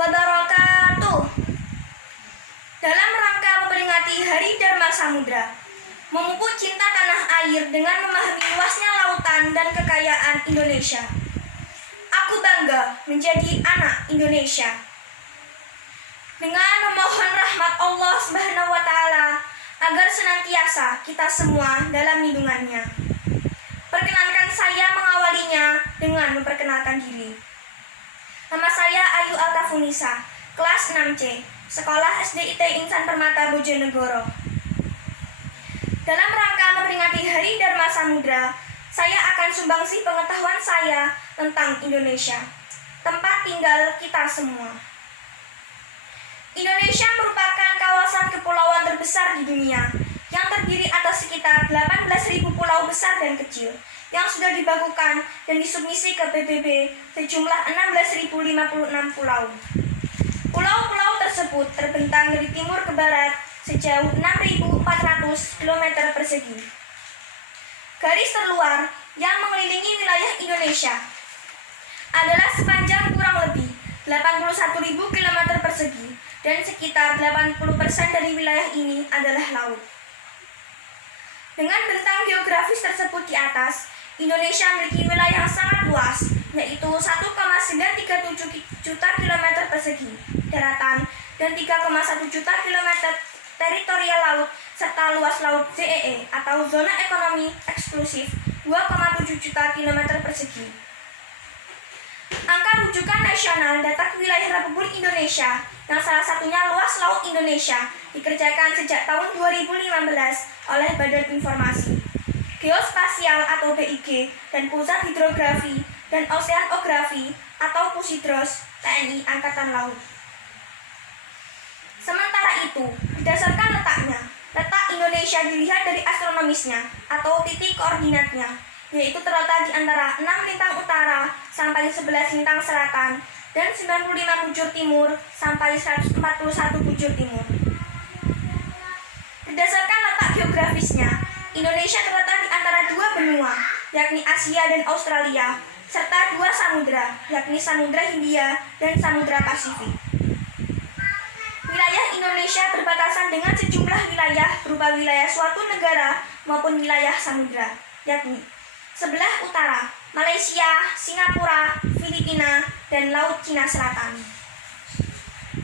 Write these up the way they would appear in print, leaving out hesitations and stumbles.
wabarakatuh. Dalam rangka memperingati Hari Dharma Samudra, memupuk cinta tanah air dengan memahami luasnya lautan dan kekayaan Indonesia, aku bangga menjadi anak Indonesia. Dengan memohon rahmat Allah Subhanahu wa Ta'ala agar senantiasa kita semua dalam lindungannya. Perkenankan saya mengawalinya dengan memperkenalkan diri. Nama saya Ayu Altafunisa, kelas 6C, Sekolah SD IT Insan Permata Bojonegoro. Dalam rangka memperingati Hari Dharma Samudra, saya akan sumbangsi pengetahuan saya tentang Indonesia, tempat tinggal kita semua. Indonesia merupakan kawasan kepulauan terbesar di dunia yang terdiri atas sekitar 18.000 pulau besar dan kecil yang sudah dibakukan dan disubmisi ke PBB sejumlah 16.056 pulau. Pulau-pulau tersebut terbentang dari timur ke barat sejauh 6.400 km persegi. Garis terluar yang mengelilingi wilayah Indonesia adalah sepanjang kurang lebih 81.000 km persegi dan sekitar 80% dari wilayah ini adalah laut. Dengan bentang geografis tersebut di atas, Indonesia memiliki wilayah yang sangat luas, yaitu 1,937 juta kilometer persegi daratan dan 3,1 juta kilometer teritorial laut serta luas laut ZEE atau zona ekonomi eksklusif 2,7 juta kilometer persegi. Angka rujukan nasional data wilayah Republik Indonesia yang salah satunya luas laut Indonesia dikerjakan sejak tahun 2015 oleh Badan Informasi Geospasial atau BIG dan Pusat Hidrografi dan Oseanografi atau Pusidros TNI Angkatan Laut. Sementara itu, berdasarkan letaknya, letak Indonesia dilihat dari astronomisnya atau titik koordinatnya, yaitu terletak di antara 6 lintang utara sampai 11 lintang selatan dan 95 bujur timur sampai 141 bujur timur. Berdasarkan letak geografisnya, Indonesia terletak di antara dua benua, yakni Asia dan Australia, serta dua samudra, yakni Samudra Hindia dan Samudra Pasifik. Wilayah Indonesia berbatasan dengan sejumlah wilayah berupa wilayah suatu negara maupun wilayah samudra, yakni sebelah utara, Malaysia, Singapura, Filipina, dan Laut Cina Selatan.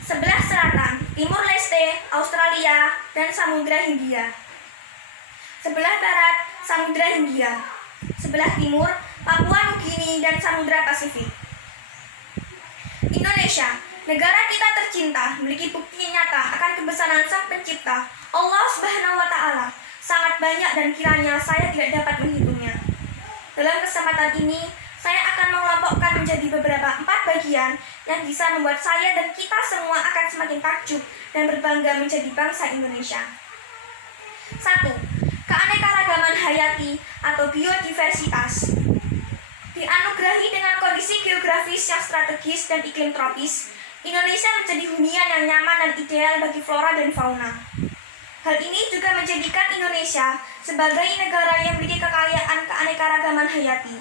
Sebelah selatan, Timur Leste, Australia, dan Samudra Hindia. Sebelah barat, Samudra Hindia. Sebelah timur, Papua Nugini, dan Samudra Pasifik. Indonesia, negara kita tercinta, memiliki bukti nyata akan kebesaran Sang Pencipta, Allah Subhanahu wa Ta'ala, sangat banyak dan kiranya saya tidak dapat menghitungnya. Dalam kesempatan ini, saya akan mengelompokkan menjadi beberapa 4 bagian yang bisa membuat saya dan kita semua akan semakin takjub dan berbangga menjadi bangsa Indonesia. 1. Keanekaragaman hayati atau biodiversitas. Dianugerahi dengan kondisi geografis yang strategis dan iklim tropis, Indonesia menjadi hunian yang nyaman dan ideal bagi flora dan fauna. Hal ini juga menjadikan Indonesia sebagai negara yang memiliki kekayaan keanekaragaman hayati.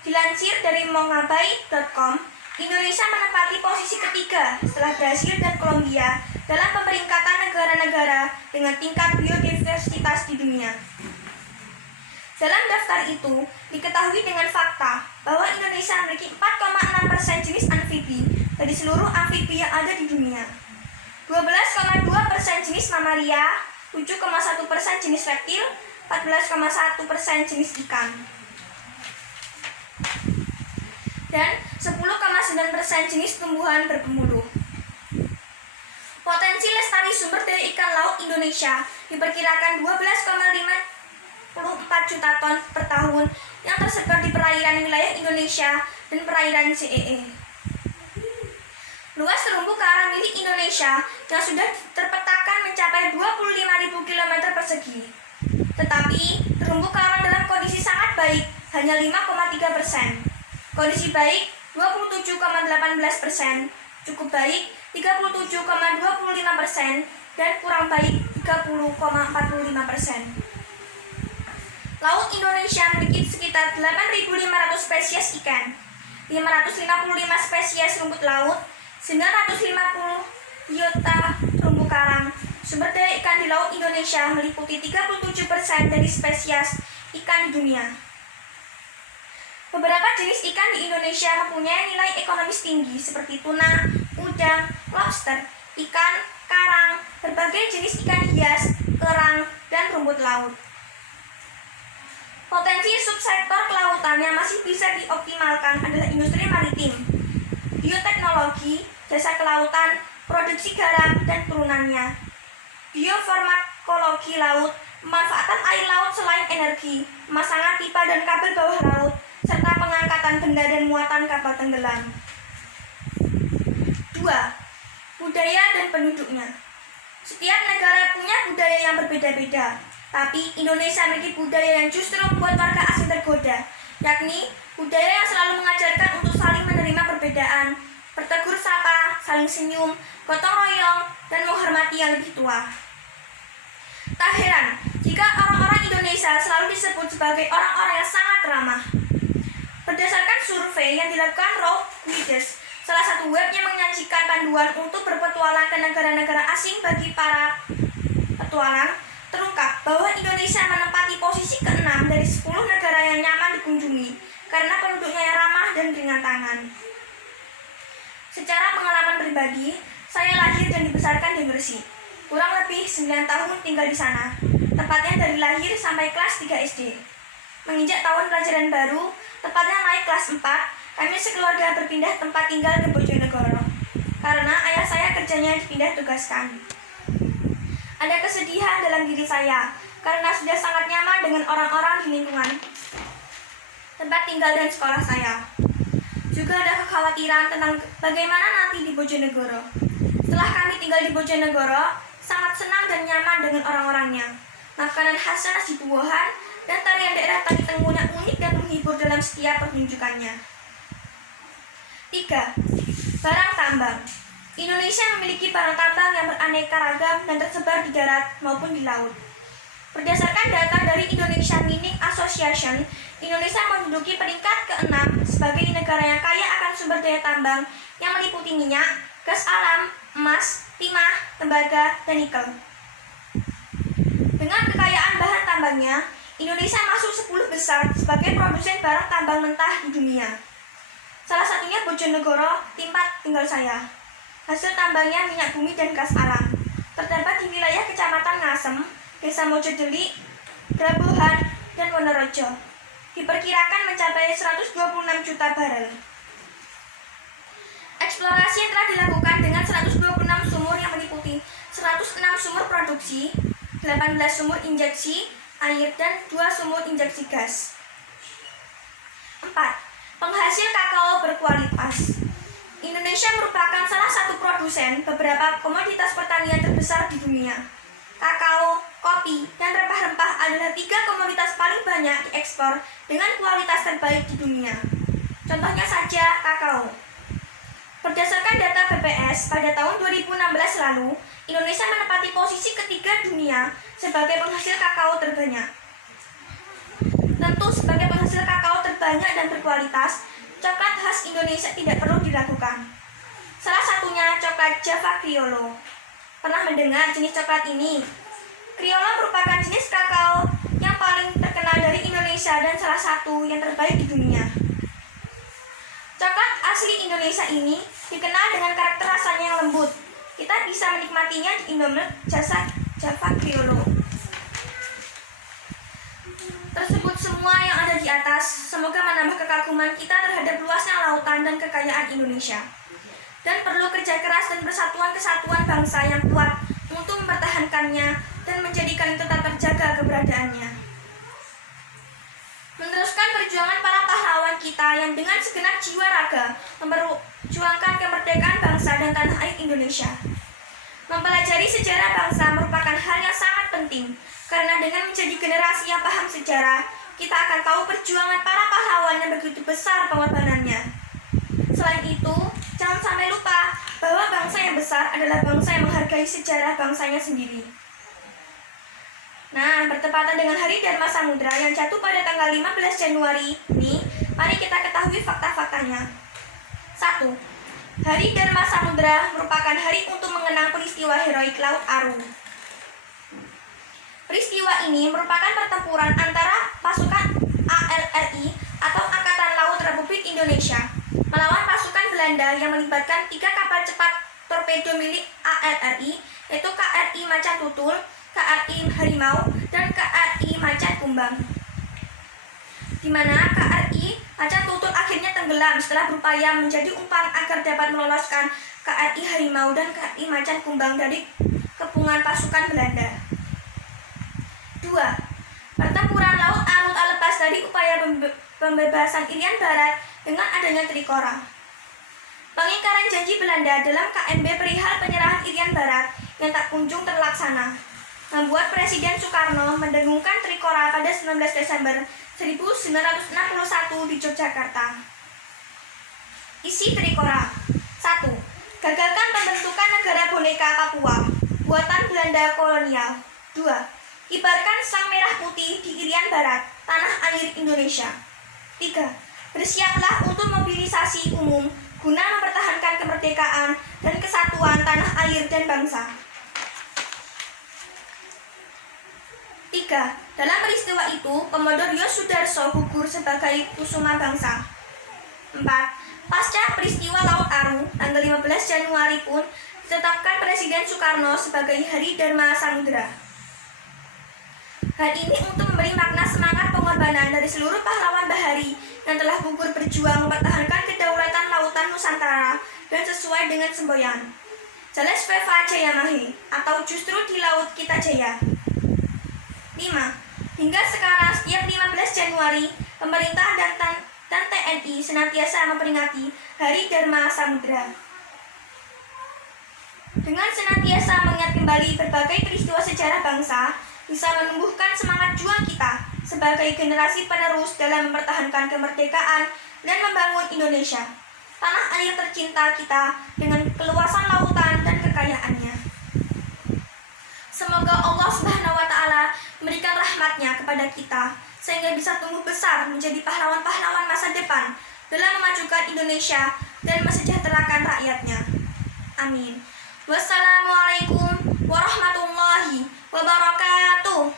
Dilansir dari mongabai.com, Indonesia menempati posisi ketiga setelah Brasil dan Kolombia dalam peringkatan negara-negara dengan tingkat biodiversitas di dunia. Dalam daftar itu, diketahui dengan fakta bahwa Indonesia memiliki 4,6% jenis amfibi dari seluruh amfibi yang ada di dunia, 12,2% jenis mamalia, 7,1% jenis reptil, 14,1% jenis ikan, dan 10,9% jenis tumbuhan bergemuruh. Potensi lestari sumber daya ikan laut Indonesia diperkirakan 12,54 juta ton per tahun yang tersebar di perairan wilayah Indonesia dan perairan ZEE. Luas terumbu karang milik Indonesia yang sudah terpetakan mencapai 25.000 km persegi. Tetapi terumbu karang dalam kondisi sangat baik hanya 5,3%. Kondisi baik 27,18%, cukup baik 37,25%, dan kurang baik 30,45%. Laut Indonesia memiliki sekitar 8.500 spesies ikan, 555 spesies rumput laut, 950 biota terumbu karang. Sumber daya ikan di Laut Indonesia meliputi 37% dari spesies ikan di dunia. Beberapa jenis ikan di Indonesia mempunyai nilai ekonomis tinggi seperti tuna, udang, lobster, ikan karang, berbagai jenis ikan hias, kerang, dan rumput laut. Potensi subsektor kelautan yang masih bisa dioptimalkan adalah industri maritim, bioteknologi, jasa kelautan, produksi garam dan turunannya, biofarmakologi laut, pemanfaatan air laut selain energi, pemasangan pipa dan kabel bawah laut, serta pengangkatan benda dan muatan kapal tenggelam. 2. Budaya dan penduduknya. Setiap negara punya budaya yang berbeda-beda, tapi Indonesia memiliki budaya yang justru membuat warga asing tergoda, yakni budaya yang selalu mengajarkan untuk saling menerima perbedaan, bertegur sapa, saling senyum, gotong royong, dan menghormati yang lebih tua. Tak heran jika orang-orang Indonesia selalu disebut sebagai orang-orang yang sangat ramah. Berdasarkan survei yang dilakukan Road Quizzes, salah satu web yang menyajikan panduan untuk berpetualang ke negara-negara asing bagi para petualang, terungkap bahwa Indonesia menempati posisi ke-6 dari 10 negara yang nyaman dikunjungi karena penduduknya yang ramah dan ringan tangan. Secara pengalaman pribadi, saya lahir dan dibesarkan di Gresik. Kurang lebih 9 tahun tinggal di sana, tepatnya dari lahir sampai kelas 3 SD. Menginjak tahun pelajaran baru, tepatnya naik kelas 4, kami sekeluarga berpindah tempat tinggal ke Bojonegoro, karena ayah saya kerjanya dipindah tugaskan. Ada kesedihan dalam diri saya, karena sudah sangat nyaman dengan orang-orang di lingkungan tempat tinggal dan sekolah saya. Juga ada kekhawatiran tentang bagaimana nanti di Bojonegoro. Setelah kami tinggal di Bojonegoro, sangat senang dan nyaman dengan orang-orangnya. Makanan khasnya nasi buahan dan tarian daerah Tani Tengunya unik dan menghibur dalam setiap pertunjukannya. 3. Barang tambang. Indonesia memiliki barang tambang yang beraneka ragam dan tersebar di darat maupun di laut. Berdasarkan data dari Indonesia Mining Association, Indonesia menduduki peringkat ke-6 sebagai negara yang kaya akan sumber daya tambang yang meliputi minyak, gas alam, emas, timah, tembaga, dan nikel. Dengan kekayaan bahan tambangnya, Indonesia masuk 10 besar sebagai produsen barang tambang mentah di dunia. Salah satunya Bojonegoro, tempat tinggal saya. Hasil tambangnya minyak bumi dan gas alam. Terdapat di wilayah Kecamatan Ngasem, Desa Mojodeli, Grabohan, dan Wonorejo. Diperkirakan mencapai 126 juta barel. Eksplorasi yang telah dilakukan dengan 126 sumur yang meliputi 106 sumur produksi, 18 sumur injeksi air, dan 2 sumur injeksi gas. 4. Penghasil kakao berkualitas. Indonesia merupakan salah satu produsen beberapa komoditas pertanian terbesar di dunia. Kakao, kopi, dan rempah-rempah adalah 3 komoditas paling banyak diekspor dengan kualitas terbaik di dunia. Contohnya saja kakao. Berdasarkan data BPS, pada tahun 2016 lalu, Indonesia menempati posisi ketiga dunia sebagai penghasil kakao terbanyak. Tentu sebagai penghasil kakao terbanyak dan berkualitas, coklat khas Indonesia tidak perlu diragukan. Salah satunya coklat Java Criollo. Pernah mendengar jenis coklat ini? Criollo merupakan jenis kakao yang paling terkenal dari Indonesia dan salah satu yang terbaik di dunia. Coklat asli Indonesia ini dikenal dengan karakter rasanya yang lembut. Kita bisa menikmatinya di Indomaret Java Criollo. Tersebut semua yang ada di atas semoga menambah kekaguman kita terhadap luasnya lautan dan kekayaan Indonesia. Dan perlu kerja keras dan persatuan kesatuan bangsa yang kuat untuk mempertahankannya dan menjadikan itu tetap terjaga keberadaannya. Meneruskan perjuangan para pahlawan kita yang dengan segenap jiwa raga memperjuangkan kemerdekaan bangsa dan tanah air Indonesia. Mempelajari sejarah bangsa merupakan hal yang sangat penting, karena dengan menjadi generasi yang paham sejarah, kita akan tahu perjuangan para pahlawan yang begitu besar pengorbanannya. Selain itu, jangan sampai lupa bahwa bangsa yang besar adalah bangsa yang menghargai sejarah bangsanya sendiri. Nah, bertepatan dengan Hari Dharma Samudra yang jatuh pada tanggal 15 Januari ini, mari kita ketahui fakta-faktanya. 1. Hari Dharma Samudra merupakan hari untuk mengenang peristiwa heroik Laut Aru. Peristiwa ini merupakan pertempuran antara pasukan ALRI atau Angkatan Laut Republik Indonesia melawan pasukan Belanda yang melibatkan 3 kapal cepat torpedo milik ALRI, yaitu KRI Macan Tutul, KRI Harimau, dan KRI Macan Kumbang. Di mana KRI Macan Tutul akhirnya tenggelam setelah berupaya menjadi umpan agar dapat meloloskan KRI Harimau dan KRI Macan Kumbang dari kepungan pasukan Belanda. 2. Pertempuran Laut Aru tak lepas dari upaya pembebasan Irian Barat dengan adanya Trikora. Pengingkaran janji Belanda dalam KMB perihal penyerahan Irian Barat yang tak kunjung terlaksana membuat Presiden Soekarno mendengungkan Trikora pada 19 Desember 1961 di Yogyakarta. Isi Trikora: 1. Gagalkan pembentukan negara boneka Papua buatan Belanda kolonial. 2. Kibarkan sang merah putih di Irian Barat, tanah air Indonesia. 3. Bersiaplah untuk mobilisasi umum guna mempertahankan kemerdekaan dan kesatuan tanah air dan bangsa. 3. Dalam peristiwa itu, Komodor Yos Sudarso gugur sebagai kusuma bangsa. 4. Pasca peristiwa Laut Aru, tanggal 15 Januari pun ditetapkan Presiden Soekarno sebagai Hari Dharma Samudra. Hal ini untuk memberi makna semangat pengorbanan dari seluruh pahlawan bahari yang telah gugur berjuang mempertahankan kedaulatan lautan Nusantara dan sesuai dengan semboyan Jales Veva Jayamahe atau justru di laut kita jaya. 5. Hingga sekarang setiap 15 Januari pemerintah dan TNI senantiasa memperingati Hari Dharma Samudra. Dengan senantiasa mengingat kembali berbagai peristiwa sejarah bangsa, bisa menumbuhkan semangat juang kita sebagai generasi penerus dalam mempertahankan kemerdekaan dan membangun Indonesia, tanah air tercinta kita dengan keluasan lautan dan kekayaannya. Semoga Allah Subhanahu wa Ta'ala memberikan rahmatnya kepada kita sehingga bisa tumbuh besar menjadi pahlawan-pahlawan masa depan dalam memajukan Indonesia dan mesejahterakan rakyatnya. Amin. Wassalamualaikum warahmatullahi wabarakatuh.